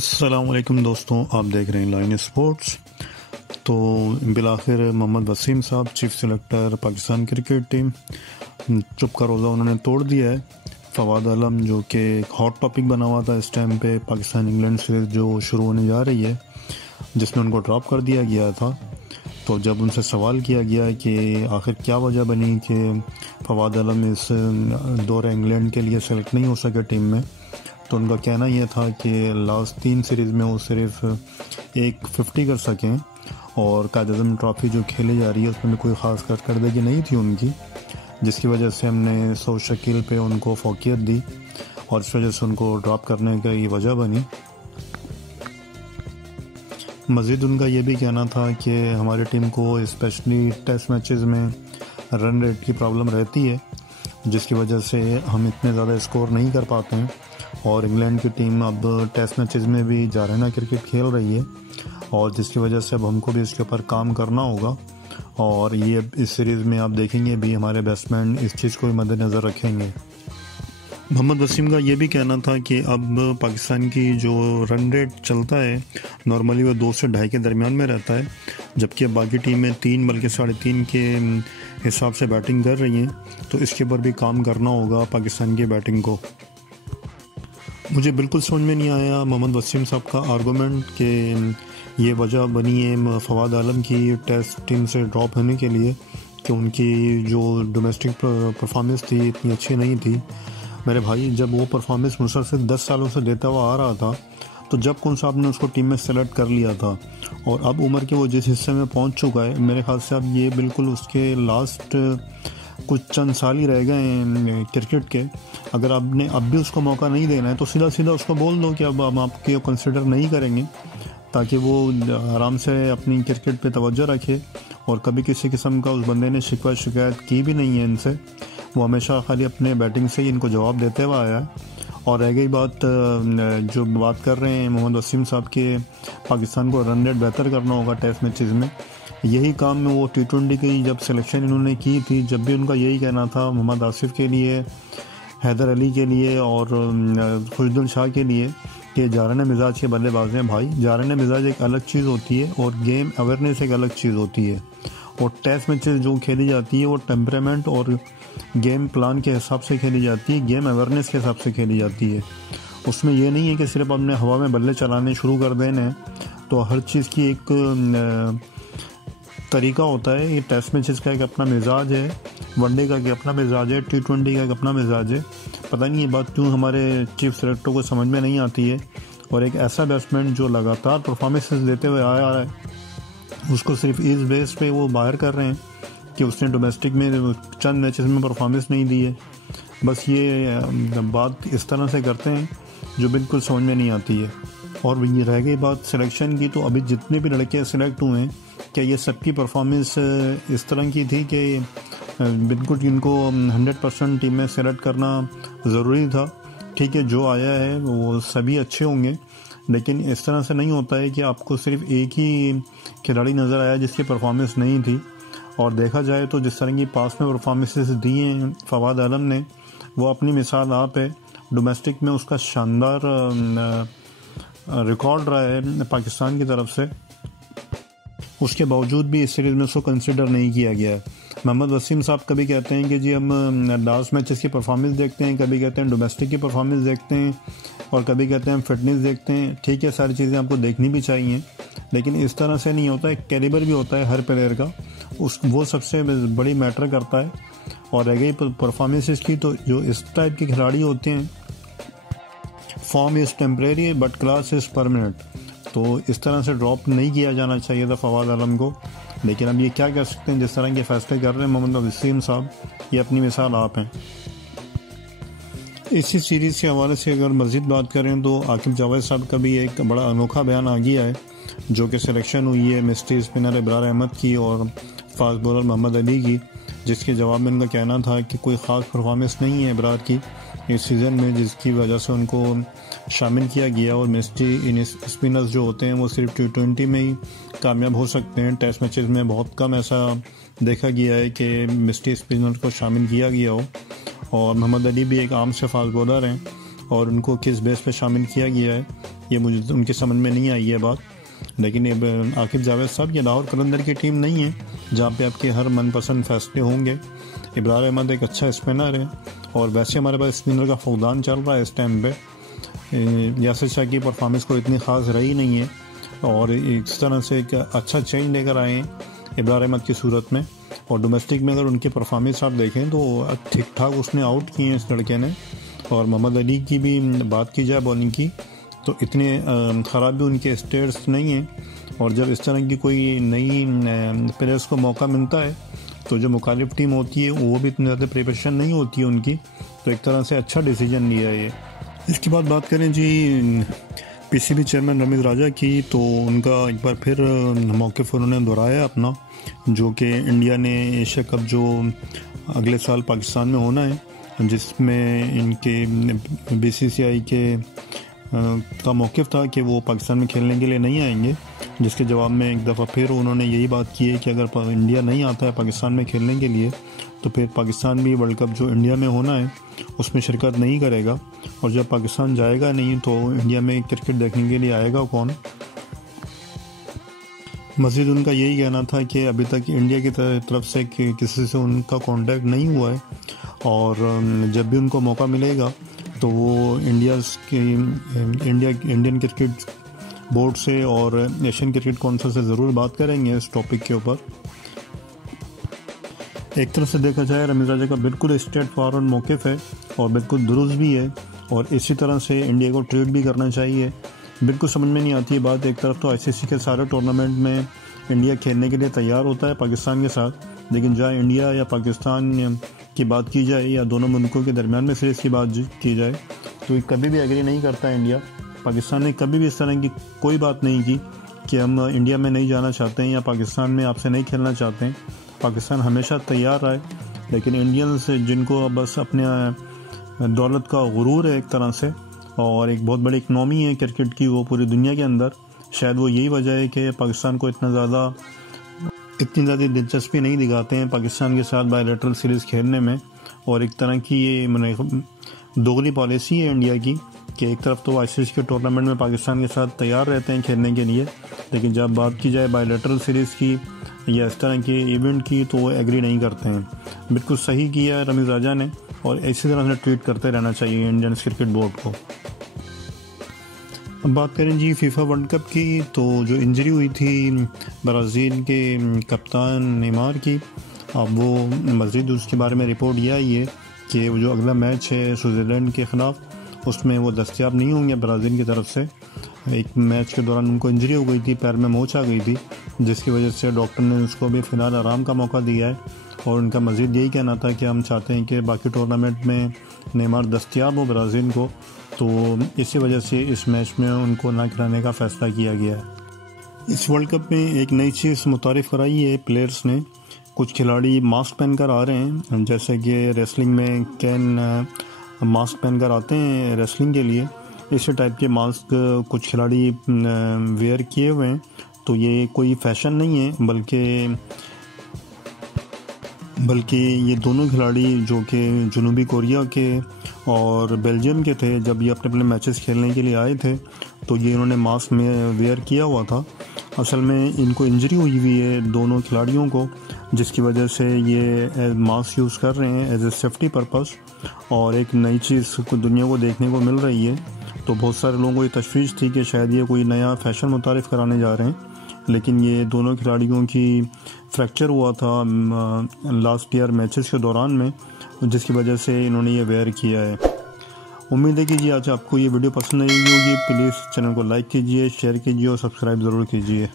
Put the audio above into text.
अस्सलामुअलैकुम दोस्तों, आप देख रहे हैं लाइन स्पोर्ट्स। तो बिलाखिर मोहम्मद वसीम साहब, chief selector Pakistan cricket team, चुप का रोज़ा उन्होंने तोड़ दिया है। फवाद आलम जो कि एक हॉट टॉपिक बना हुआ था इस टाइम पे, पाकिस्तान इंग्लैंड सीरीज़ जो शुरू होने जा रही है, जिसमें उनको ड्रॉप कर दिया गया था। तो जब उनसे सवाल किया गया कि आखिर क्या वजह बनी कि फवाद आलम इस दौरे इंग्लैंड के लिए सेलेक्ट नहीं हो सके टीम में, तो उनका कहना यह था कि लास्ट 3 सीरीज़ में वो सिर्फ एक 50 कर सकें और कायद-ए-आज़म ट्रॉफ़ी जो खेली जा रही है उसमें भी कोई ख़ास कारकर्दगी नहीं थी उनकी, जिसकी वजह से हमने सौ शकील पे उनको फ़ौक़ियत दी और इस वजह से उनको ड्रॉप करने का ये वजह बनी। मज़ीद उनका ये भी कहना था कि हमारी टीम को स्पेशली टेस्ट मैचेस में रन रेट की प्रॉब्लम रहती है, जिसकी वजह से हम इतने ज़्यादा स्कोर नहीं कर पाते हैं और इंग्लैंड की टीम अब टेस्ट मैचेस में भी जारहाना क्रिकेट खेल रही है और जिसकी वजह से अब हमको भी इसके ऊपर काम करना होगा। और ये इस सीरीज़ में आप देखेंगे भी हमारे बैट्समैन इस चीज़ को भी मद्देनज़र रखेंगे। मोहम्मद वसीम का ये भी कहना था कि अब पाकिस्तान की जो रन रेट चलता है नॉर्मली वो 2 से 2.5 के दरमियान में रहता है, जबकि अब बाकी टीमें 3 बल्कि 3.5 के हिसाब से बैटिंग कर रही हैं। तो इसके ऊपर भी काम करना होगा पाकिस्तान की बैटिंग को। मुझे बिल्कुल समझ में नहीं आया मोहम्मद वसीम साहब का आर्गूमेंट कि ये वजह बनी है फवाद आलम की टेस्ट टीम से ड्रॉप होने के लिए कि उनकी जो डोमेस्टिक परफॉर्मेंस थी इतनी अच्छी नहीं थी। मेरे भाई, जब वो परफॉर्मेंस मुसलसल 10 सालों से देता हुआ आ रहा था तो जब कौन साहब ने उसको टीम में सेलेक्ट कर लिया था और अब उम्र के वो जिस हिस्से में पहुंच चुका है, मेरे ख्याल से अब ये बिल्कुल उसके लास्ट कुछ चंद साल ही रह गए हैं क्रिकेट के। अगर आपने अब भी उसको मौका नहीं देना है तो सीधा सीधा उसको बोल दो कि अब हम आपके कंसिडर नहीं करेंगे, ताकि वो आराम से अपनी क्रिकेट पे तवज्जो रखे। और कभी किसी किस्म का उस बंदे ने शिकायत की भी नहीं है इनसे, वो हमेशा खाली अपने बैटिंग से ही इनको जवाब देते हुआ आया है। और रह गई बात जो बात कर रहे हैं मोहम्मद वसीम साहब के पाकिस्तान को रन रेट बेहतर करना होगा टेस्ट मैचेस में, यही काम में वो T20 की जब सिलेक्शन इन्होंने की थी, जब भी उनका यही कहना था मोहम्मद आसिफ के लिए, हैदर अली के लिए और खुशदिल शाह के लिए कि जारहाना मिजाज के बल्लेबाज हैं। भाई, जारहाना मिजाज एक अलग चीज़ होती है और गेम अवेयरनेस एक अलग चीज़ होती है। और टेस्ट मैचेस जो खेली जाती है वो टेम्परामेंट और गेम प्लान के हिसाब से खेली जाती है, गेम अवेयरनेस के हिसाब से खेली जाती है। उसमें ये नहीं है कि सिर्फ आपने हवा में बल्ले चलाने शुरू कर देने, तो हर चीज़ की एक तरीका होता है। ये टेस्ट मैचेस का एक अपना मिजाज है, वनडे का एक अपना मिजाज है, T20 का एक अपना मिजाज है। पता नहीं ये बात क्यों हमारे चीफ सेलेक्टर को समझ में नहीं आती है। और एक ऐसा बैट्समैन जो लगातार परफॉर्मेंसेस देते हुए आया है, उसको सिर्फ इस बेस पे वो बाहर कर रहे हैं कि उसने डोमेस्टिक में चंद मैचेस में परफॉर्मेंस नहीं दी है। बस ये बात इस तरह से करते हैं जो बिल्कुल समझ में नहीं आती है। और ये रह गई बात सिलेक्शन की, तो अभी जितने भी लड़के सेलेक्ट हुए हैं, क्या ये सबकी परफॉर्मेंस इस तरह की थी कि बिल्कुल इनको 100% टीम में सेलेक्ट करना ज़रूरी था? ठीक है, जो आया है वो सभी अच्छे होंगे, लेकिन इस तरह से नहीं होता है कि आपको सिर्फ एक ही खिलाड़ी नज़र आया जिसकी परफॉर्मेंस नहीं थी। और देखा जाए तो जिस तरह की पास में परफॉर्मेंसेस दी हैं फवाद आलम ने, वो अपनी मिसाल आप है। डोमेस्टिक में उसका शानदार रिकॉर्ड रहा है पाकिस्तान की तरफ से, उसके बावजूद भी इस सीरीज़ में उसको कंसिडर नहीं किया गया है। मोहम्मद वसीम साहब कभी कहते हैं कि जी हम लास्ट मैचेस की परफॉर्मेंस देखते हैं, कभी कहते हैं डोमेस्टिक की परफॉर्मेंस देखते हैं और कभी कहते हैं हम फिटनेस देखते हैं। ठीक है, सारी चीज़ें आपको देखनी भी चाहिए, लेकिन इस तरह से नहीं होता है। कैलिबर भी होता है हर प्लेयर का, वो सबसे बड़ी मैटर करता है। और रह गई परफॉर्मेंसेस की, तो जो इस टाइप के खिलाड़ी होते हैं, form is temporary but class is permanent, तो इस तरह से ड्रॉप नहीं किया जाना चाहिए था फवाद आलम को। लेकिन अब ये क्या कर सकते हैं, जिस तरह के फैसले कर रहे हैं मोहम्मद वसीम साहब, ये अपनी मिसाल आप हैं। इसी सीरीज़ के हवाले से अगर मज़ीद बात करें तो आकिब जावेद साहब का भी एक बड़ा अनोखा बयान आ गया है, जो कि सिलेक्शन हुई है मिस्ट्री स्पिनर इब्रार अहमद की और फास्ट बॉलर मोहम्मद अली की, जिसके जवाब में उनका कहना था कि कोई ख़ास परफॉर्मेंस नहीं है इब्रार की इस सीज़न में, जिसकी वजह से उनको शामिल किया गया। और मिस्ट्री इन स्पिनर्स जो होते हैं वो सिर्फ T20 में ही कामयाब हो सकते हैं, टेस्ट मैचेस में बहुत कम ऐसा देखा गया है कि मिस्ट्री स्पिनर को शामिल किया गया हो। और मोहम्मद अली भी एक आम से फास्ट बॉलर हैं और उनको किस बेस पे शामिल किया गया है ये मुझे उनके समझ में नहीं आई है बात। लेकिन अब आकिब जावेद साहब, ये लाहौर कलंदर की टीम नहीं है जहाँ पे आपके हर मनपसंद फैसले होंगे। इब्रार अहमद एक अच्छा स्पिनर है और वैसे हमारे पास स्पिनर का फौदान चल रहा है इस टाइम पे। यासिर शाह की परफॉर्मेंस को इतनी ख़ास रही नहीं है और इस तरह से एक अच्छा चेंज लेकर आए हैं इब्रार अहमद की सूरत में। और डोमेस्टिक में अगर उनकी परफॉर्मेंस आप देखें तो ठीक ठाक उसने आउट किए हैं इस लड़के ने। और मोहम्मद अली की भी बात की जाए बॉलिंग की तो इतने ख़राब भी उनके स्टेट्स नहीं हैं। और जब इस तरह की कोई नई प्लेयर्स को मौका मिलता है तो जो मुखालिफ टीम होती है वो भी इतनी ज़्यादा प्रिपरेशन नहीं होती है उनकी, तो एक तरह से अच्छा डिसीजन लिया है ये। इसके बाद बात करें जी पीसीबी चेयरमैन रमीज़ राजा की, तो उनका एक बार फिर मौक़िफ़ उन्होंने दोहराया अपना, जो कि इंडिया ने एशिया कप जो अगले साल पाकिस्तान में होना है, जिसमें इनके बीसीसीआई के का मौक़िफ़ था कि वो पाकिस्तान में खेलने के लिए नहीं आएंगे। जिसके जवाब में एक दफ़ा फिर उन्होंने यही बात की है कि अगर इंडिया नहीं आता है पाकिस्तान में खेलने के लिए तो फिर पाकिस्तान भी वर्ल्ड कप जो इंडिया में होना है उसमें शिरकत नहीं करेगा। और जब पाकिस्तान जाएगा नहीं तो इंडिया में क्रिकेट देखने के लिए आएगा कौन। मज़ीद उनका यही कहना था कि अभी तक इंडिया की तरफ से किसी से उनका कांटेक्ट नहीं हुआ है और जब भी उनको मौका मिलेगा तो वो इंडियन क्रिकेट बोर्ड से और एशियन क्रिकेट काउंसिल से ज़रूर बात करेंगे इस टॉपिक के ऊपर। एक तरफ से देखा जाए रमीज़ राजा का बिल्कुल स्ट्रेट फॉरवर्ड मौक़िफ़ है और बिल्कुल दुरुस्त भी है और इसी तरह से इंडिया को ट्रीट भी करना चाहिए। बिल्कुल समझ में नहीं आती है बात, एक तरफ तो आईसीसी के सारे टूर्नामेंट में इंडिया खेलने के लिए तैयार होता है पाकिस्तान के साथ, लेकिन जहाँ इंडिया या पाकिस्तान की बात की जाए या दोनों मुल्कों के दरमियान में सीरीज़ की बात की जाए तो कभी भी एग्री नहीं करता इंडिया। पाकिस्तान ने कभी भी इस तरह की कोई बात नहीं की कि हम इंडिया में नहीं जाना चाहते हैं या पाकिस्तान में आपसे नहीं खेलना चाहते हैं। पाकिस्तान हमेशा तैयार रहा है, लेकिन इंडियंस जिनको बस अपने दौलत का गुरूर है एक तरह से और एक बहुत बड़ी इकनॉमी है क्रिकेट की वो पूरी दुनिया के अंदर, शायद वो यही वजह है कि पाकिस्तान को इतनी ज़्यादा दिलचस्पी नहीं दिखाते हैं पाकिस्तान के साथ बायलैटरल सीरीज़ खेलने में। और एक तरह की ये दोगली पॉलिसी है इंडिया की कि एक तरफ तो आईसीसी के टूर्नामेंट में पाकिस्तान के साथ तैयार रहते हैं खेलने के लिए, लेकिन जब बात की जाए बायलैटरल सीरीज़ की या इस तरह के इवेंट की तो वो एग्री नहीं करते हैं। बिल्कुल सही किया है रमीज़ राजा ने और इसी तरह से ट्वीट करते रहना चाहिए इंडियन क्रिकेट बोर्ड को। अब बात करें जी फीफा वर्ल्ड कप की, तो जो इंजरी हुई थी ब्राज़ील के कप्तान नेमार की, अब वो मज़ीद उसके बारे में रिपोर्ट यह आई है कि वो जो अगला मैच है स्विट्ज़रलैंड के ख़िलाफ़ उसमें वो दस्तयाब नहीं होंगे ब्राज़ील की तरफ से। एक मैच के दौरान उनको इंजरी हो गई थी, पैर में मोच आ गई थी, जिसकी वजह से डॉक्टर ने उसको भी फ़िलहाल आराम का मौका दिया है। और उनका मज़ीद यही कहना था कि हम चाहते हैं कि बाकी टूर्नामेंट में नेमार दस्तयाब हो ब्राज़ील को, तो इसी वजह से इस मैच में उनको ना खिलाने का फ़ैसला किया गया है। इस वर्ल्ड कप में एक नई चीज़ मुतारिफ़ कराई है प्लेयर्स ने। कुछ खिलाड़ी मास्क पहनकर आ रहे हैं, जैसे कि रेसलिंग में कैन मास्क पहनकर आते हैं रेसलिंग के लिए, इसी टाइप के मास्क कुछ खिलाड़ी वेयर किए हुए हैं। तो ये कोई फैशन नहीं है, बल्कि ये दोनों खिलाड़ी जो कि जनूबी कोरिया के और बेल्जियम के थे, जब ये अपने मैचेस खेलने के लिए आए थे तो ये इन्होंने मास्क में वेयर किया हुआ था। असल में इनको इंजरी हुई हुई है दोनों खिलाड़ियों को, जिसकी वजह से ये मास्क यूज़ कर रहे हैं एज ए सेफ्टी पर्पस। और एक नई चीज़ को दुनिया को देखने को मिल रही है, तो बहुत सारे लोगों को ये तशवीश थी कि शायद ये कोई नया फ़ैशन मुतारिफ़ कराने जा रहे हैं, लेकिन ये दोनों खिलाड़ियों की फ्रैक्चर हुआ था लास्ट ईयर मैचेस के दौरान में, जिसकी वजह से इन्होंने ये वेयर किया है। उम्मीद है कि जी आज आपको ये वीडियो पसंद आई होगी। प्लीज़ चैनल को लाइक कीजिए, शेयर कीजिए और सब्सक्राइब ज़रूर कीजिए।